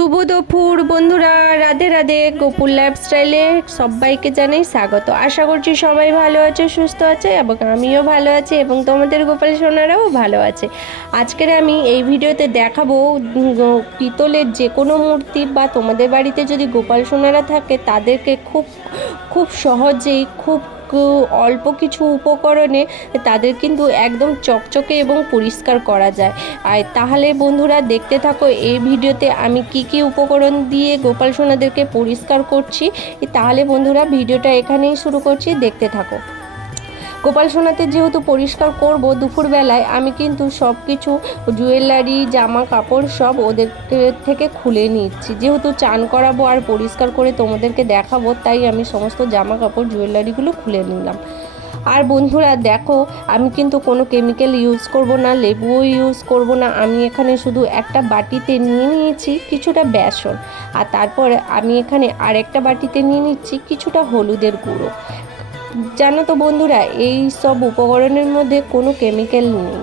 দুপুর বন্ধুরা, রাধে রাধে। গোপুর লাইফস্টাইলে সবাইকে জানাই স্বাগত। আশা করছি সবাই ভালো আছে, সুস্থ আছে এবং আমিও ভালো আছি এবং তোমাদের গোপাল সোনারাও ভালো আছে। আজকের আমি এই ভিডিওতে দেখাবো পিতলের যে কোনো মূর্তি বা তোমাদের বাড়িতে যদি গোপাল সোনারা থাকে, তাদেরকে খুব খুব সহজেই, খুব অল্প কিছু উপকরণে তাদের কিন্তু একদম চকচকে এবং পরিষ্কার করা যায়। আর তাহলে বন্ধুরা দেখতে থাকো, এই ভিডিওতে আমি কি কি উপকরণ দিয়ে গোপাল সোনাদেরকে পরিষ্কার করছি। তাহলে বন্ধুরা ভিডিওটা এখানেই শুরু করছি, দেখতে থাকো। গোপাল সোনাতে যেহেতু পরিষ্কার করব দুপুরবেলায়, আমি কিন্তু সব কিছু জুয়েলারি জামা কাপড় সব ওদের থেকে খুলে নিচ্ছি। যেহেতু চান করাবো আর পরিষ্কার করে তোমাদেরকে দেখাবো, তাই আমি সমস্ত জামা কাপড় জুয়েলারিগুলো খুলে নিলাম। আর বন্ধুরা দেখো, আমি কিন্তু কোনো কেমিক্যাল ইউজ করব না, লেবুও ইউজ করব না, আমি এখানে শুধু একটা বাটিতে নিয়ে নিয়েছি কিছুটা বেসন। আর তারপরে আমি এখানে আরেকটা বাটিতে নিয়ে নিচ্ছি কিছুটা হলুদের গুঁড়ো। জানো তো বন্ধুরা, এই সব উপকরণের মধ্যে কোনো কেমিক্যাল নেই।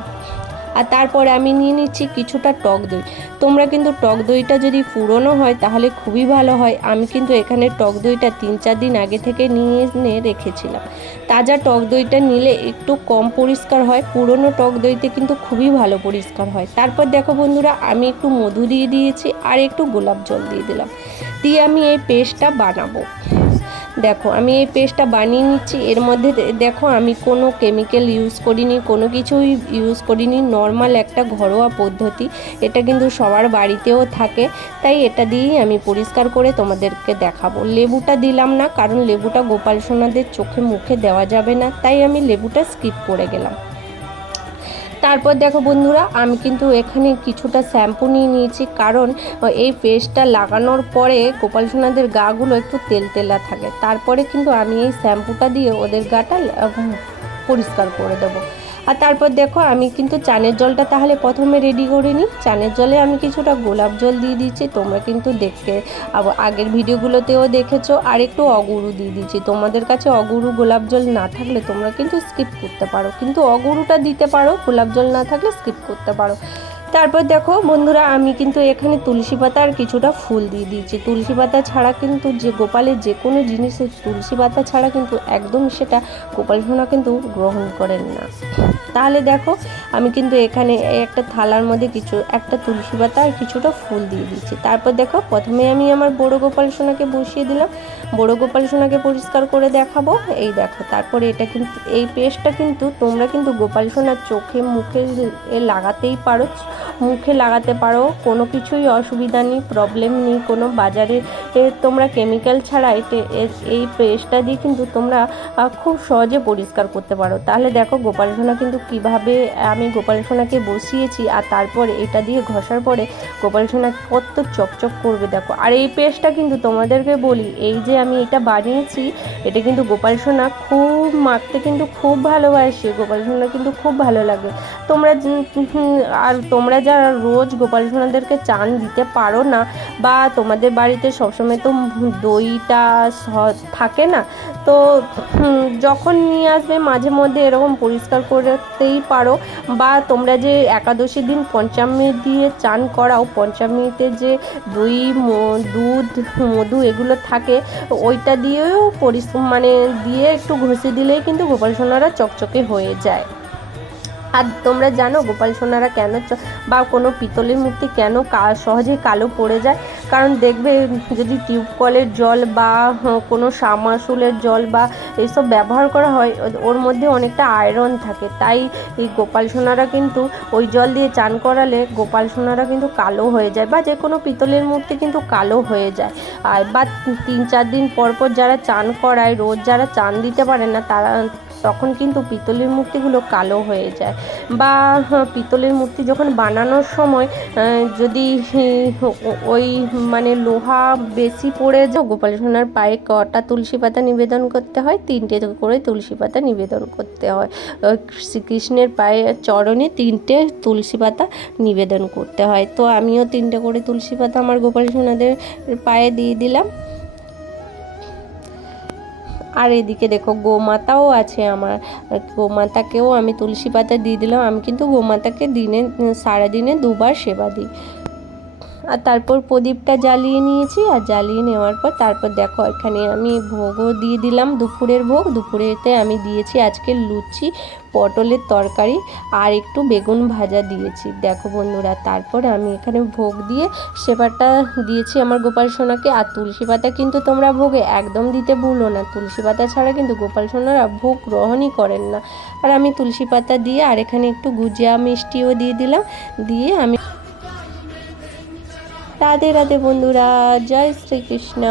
আর তারপরে আমি নিয়ে নিচ্ছি কিছুটা টক দই। তোমরা কিন্তু টক দইটা যদি পুরনো হয়, তাহলে খুবই ভালো হয়। আমি কিন্তু এখানে টক দইটা তিন চার দিন আগে থেকে নিয়ে এনে রেখেছিলাম। তাজা টক দইটা নিলে একটু কম পরিষ্কার হয়, পুরনো টক দইতে কিন্তু খুবই ভালো পরিষ্কার হয়। তারপর দেখো বন্ধুরা, আমি একটু মধু দিয়ে দিয়েছি আর একটু গোলাপ জল দিয়ে দিলাম। দিয়ে আমি এই পেস্টটা বানাবো। দেখো, আমি এই পেস্টটা বানিয়ে নিচ্ছি। এর মধ্যে দেখো, আমি কোনো কেমিক্যাল ইউজ করিনি, কোনো কিছুই ইউজ করিনি। নর্মাল একটা ঘরোয়া পদ্ধতি। এটা কিন্তু সবার বাড়িতেও থাকে। তাই এটা দিয়েই আমি পরিষ্কার করে তোমাদেরকে দেখাবো। লেবুটা দিলাম না, কারণ লেবুটা গোপাল সোনাদের চোখে মুখে দেওয়া যাবে না। তাই আমি লেবুটা স্কিপ করে গেলাম। তারপর দেখো বন্ধুরা, আমি কিন্তু এখানে কিছুটা শ্যাম্পু নিয়ে নিয়েছি। কারণ এই পেস্টটা লাগানোর পরে গোপাল সোনাদের গাগুলো একটু তেল তেলা থাকে। তারপরে কিন্তু আমি এই শ্যাম্পুটা দিয়ে ওদের গাটা পরিষ্কার করে দেবো। আর তারপর দেখো, আমি কিন্তু চানের জলটা তাহলে প্রথমে রেডি করে নিই। চানের জলে আমি কিছুটা গোলাপ জল দিয়ে দিচ্ছি, তোমরা কিন্তু দেখতে আগের ভিডিওগুলোতেও দেখেছ। আর একটু অগুরু দিয়ে দিচ্ছি। তোমাদের কাছে অগুরু গোলাপ জল না থাকলে তোমরা কিন্তু স্কিপ করতে পারো। কিন্তু অগুরুটা দিতে পারো, গোলাপ জল না থাকলে স্কিপ করতে পারো। তারপর দেখো, বন্ধুরা, আমি কিন্তু এখানে তুলসী পাতা আর কিছুটা ফুল দিয়ে দিয়েছি। তুলসী পাতা ছাড়া কিন্তু যে গোপালের যে কোনো জিনিসের তুলসী পাতা ছাড়া কিন্তু একদম সেটা গোপাল সোনা কিন্তু গ্রহণ করেন না। তাহলে দেখো, আমি কিন্তু এখানে একটা থালার মধ্যে কিছু, একটা তুলসী পাতা আর কিছুটা ফুল দিয়ে দিচ্ছি তারপর দেখো, প্রথমে আমি আমার বড় গোপাল সোনাকে বসিয়ে দিলাম। বড় গোপাল সোনাকে পরিষ্কার করে দেখাবো। এই দেখো, তারপরে এটা কিন্তু, এই পেস্টটা কিন্তু তোমরা কিন্তু গোপাল সোনার চোখে, মুখে লাগাতেই পারো। মুখে লাগাতে পারো, কোনো কিছুই অসুবিধা নেই প্রবলেম নেই, কোনো বাজারে তোমরা কেমিক্যাল ছাড়া এই পেস্টটা দিয়ে কিন্তু তোমরা খুব সহজে পরিষ্কার করতে পারো। তাহলে দেখো গোপাল সোনা কিন্তু কীভাবে, আমি গোপাল সোনাকে বসিয়েছি আর তারপর এটা দিয়ে ঘষার পরে গোপাল সোনা কত চকচক করবে দেখো। আর এই পেস্টটা কিন্তু তোমাদেরকে বলি, এই যে আমি এটা বানিয়েছি, এটা কিন্তু গোপাল সোনা খুব মাখতে কিন্তু খুব ভালোবাসে, গোপাল সোনা কিন্তু খুব ভালো লাগে। তোমরা আর তোমরা যারা রোজ গোপাল সোনাদেরকে চান দিতে পারো না বা তোমাদের বাড়িতে সবসময় তো দইটা থাকে না, তো যখন নিয়ে আসবে মাঝে মধ্যে এরকম পরিষ্কার করতেই পারো বা তোমরা যে একাদশী দিন পঞ্চামৃত দিয়ে চান করাও, পঞ্চামৃতে যে দই দুধ, মধু এগুলো থাকে, ওইটা দিয়েও পরিস মানে দিয়ে একটু ঘষে দিলেই কিন্তু গোপাল সোনারা চকচকে হয়ে যায়। আর তোমরা জানো গোপাল সোনারা কেন বা কোনো পিতলের মূর্তি কেন সহজে কালো পড়ে যায়? কারণ দেখবে যদি টিউব কলের জল বা কোনো সামাসুলের জল বা এইসব ব্যবহার করা হয় ওর মধ্যে অনেকটা আয়রন থাকে। তাই এই গোপাল সোনারা কিন্তু ওই জল দিয়ে চান করালে গোপাল সোনারা কিন্তু কালো হয়ে যায় বা যে কোনো পিতলের মূর্তি কিন্তু কালো হয়ে যায়। আর বা তিন চার দিন পর পর যারা চান করায়, রোজ যারা চান দিতে পারে না, তারা তখন কিন্তু পিতলের মূর্তিগুলো কালো হয়ে যায়। বা হ্যাঁ, পিতলের মূর্তি যখন বানানোর সময় যদি ওই মানে লোহা বেশি পড়ে যায় গোপাল সোনার পায়ে কটা তুলসী পাতা নিবেদন করতে হয় তিনটে করে তুলসী পাতা নিবেদন করতে হয়। শ্রীকৃষ্ণের পায়ে চরণে তিনটে তুলসী পাতা নিবেদন করতে হয়। তো আমিও তিনটে করে তুলসী পাতা আমার গোপাল সোনাদের পায়ে দিয়ে দিলাম। আর এদিকে দেখো গোমাতাও আছে আমার। গোমাতাকেও আমি তুলসী পাতা দিয়ে দিলাম। আমি কিন্তু গোমাতাকে দিনে, সারাদিনে দুবার সেবা দিই। আর তারপর প্রদীপটা জ্বালিয়ে নিয়েছি আর জ্বালিয়ে নেওয়ার পর তারপর দেখো এখানে আমি ভোগও দিয়ে দিলাম, দুপুরের ভোগ। দুপুরেতে আমি দিয়েছি আজকে লুচি, পটলের তরকারি আর একটু বেগুন ভাজা দিয়েছি। দেখো বন্ধুরা, তারপর আমি এখানে ভোগ দিয়ে সেবাটা দিয়েছি আমার গোপাল সোনাকে। আর তুলসী পাতা কিন্তু তোমরা ভোগে একদম দিতে ভুলো না। তুলসী পাতা ছাড়া কিন্তু গোপাল সোনারা ভোগ গ্রহণই করেন না। আর আমি তুলসী পাতা দিয়ে আর এখানে একটু গুজিয়া মিষ্টিও দিয়ে দিলাম। দিয়ে আমি রাধে রাধে বন্ধুরা জয় শ্রীকৃষ্ণ।